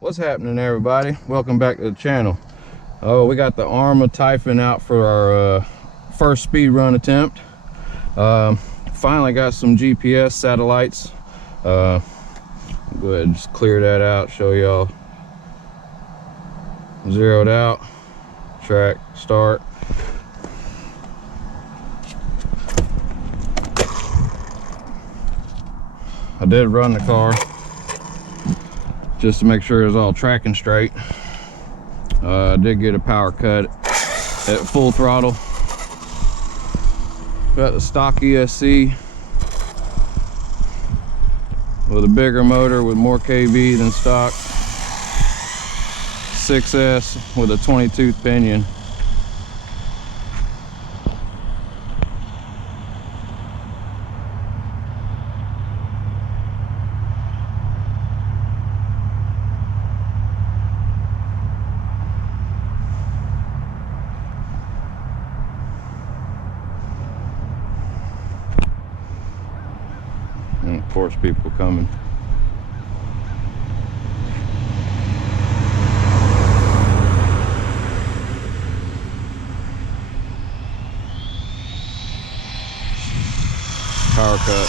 What's happening, everybody? Welcome back to the channel. Oh, we got the ARRMA Typhon out for our first speed run attempt. Finally got some GPS satellites. Go ahead and just clear that out, show y'all. Zeroed out, track, start. I did run the car just to make sure it was all tracking straight. I did get a power cut at full throttle. Got the stock ESC with a bigger motor with more kV than stock. 6S with a 20-tooth pinion. And of course, people coming. Power cut.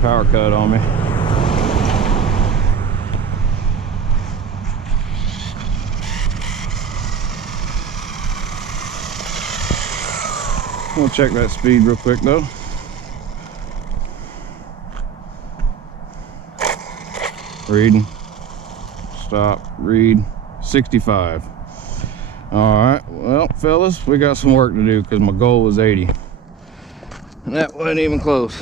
Power cut on me. We'll check that speed real quick though. Reading. Stop. Read. 65. All right, well, fellas, we got some work to do because my goal was 80, and that wasn't even close.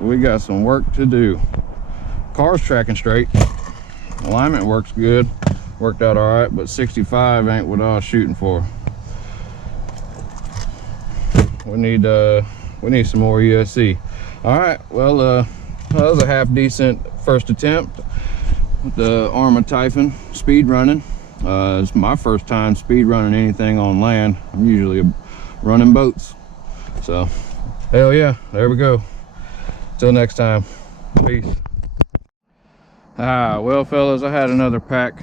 We got some work to do. Car's tracking straight. Alignment works good. Worked out all right, but 65 ain't what I was shooting for. We need some more ESC. All right, well, that was a half decent first attempt with the ARRMA Typhon speed running. It's my first time speed running anything on land. I'm usually running boats. So, hell yeah, there we go. Till next time, peace. Well, fellas, I had another pack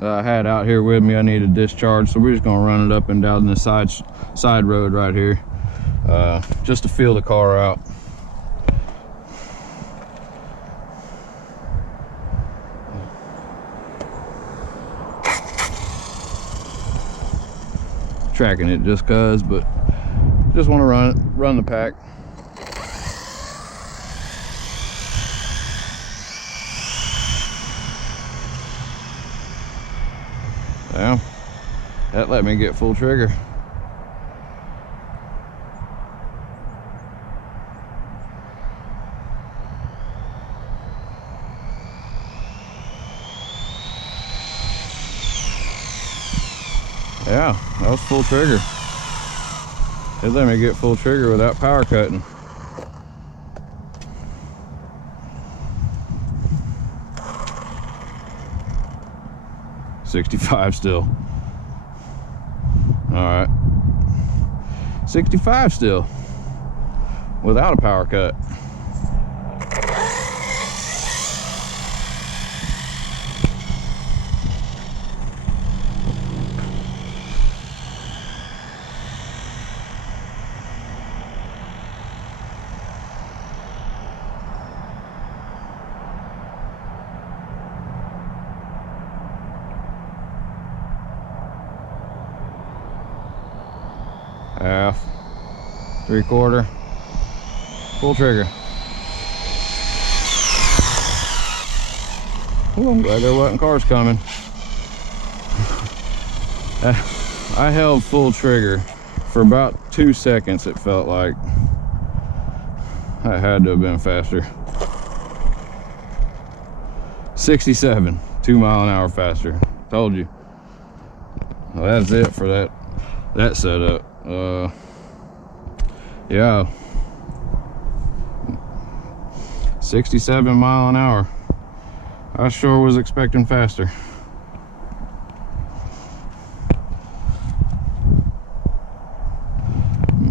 I had out here with me. I needed discharge, so we're just gonna run it up and down the side road right here, just to feel the car out. Tracking it just cuz, but just want to run the pack. Well, that let me get full trigger. Yeah, that was full trigger. It let me get full trigger without power cutting. $65 still. All right. 65 still without a power cut. Half, 3/4, full trigger. Well, I'm glad there wasn't cars coming. I held full trigger for about 2 seconds, it felt like. That had to have been faster. 67, 2 mile an hour faster. Told you. Well, that's it for that setup. Yeah, 67 mile an hour. I sure was expecting faster.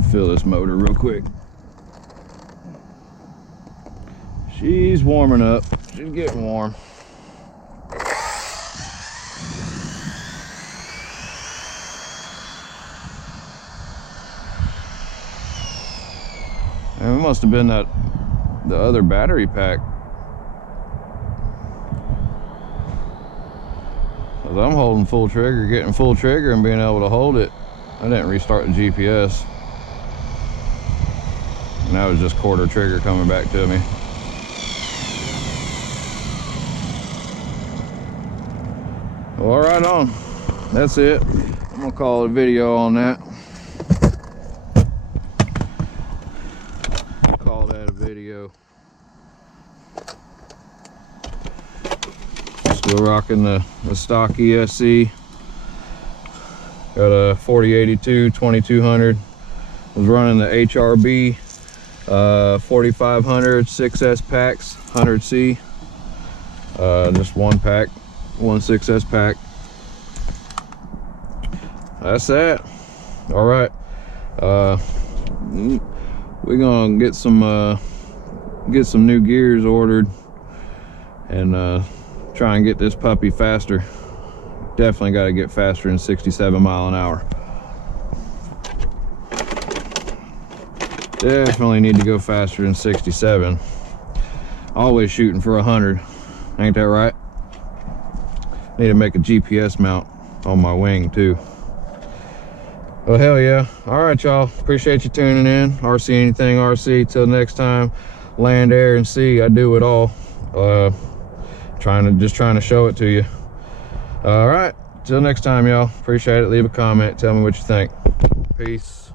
feel this motor real quick. She's warming up. She's getting warm. And it must have been the other battery pack. Cause I'm holding full trigger, getting full trigger and being able to hold it. I didn't restart the GPS. And that was just quarter trigger coming back to me. Well, right on. That's it. I'm gonna call it a video on that. Call that a video. Still rocking the stock ESC. Got a 4082 2200. Was running the HRB 4500 6S packs 100C. Just one pack. One 6S pack. That's that. All right. We're gonna get some new gears ordered and try and get this puppy faster. Definitely got to get faster than 67 mile an hour. Definitely need to go faster than 67. Always shooting for 100. Ain't that right? Need to make a GPS mount on my wing too. Well, hell yeah. All right, y'all. Appreciate you tuning in. RC anything RC. Till next time. Land, air, and sea. I do it all. Just trying to show it to you. All right. Till next time, y'all. Appreciate it. Leave a comment. Tell me what you think. Peace.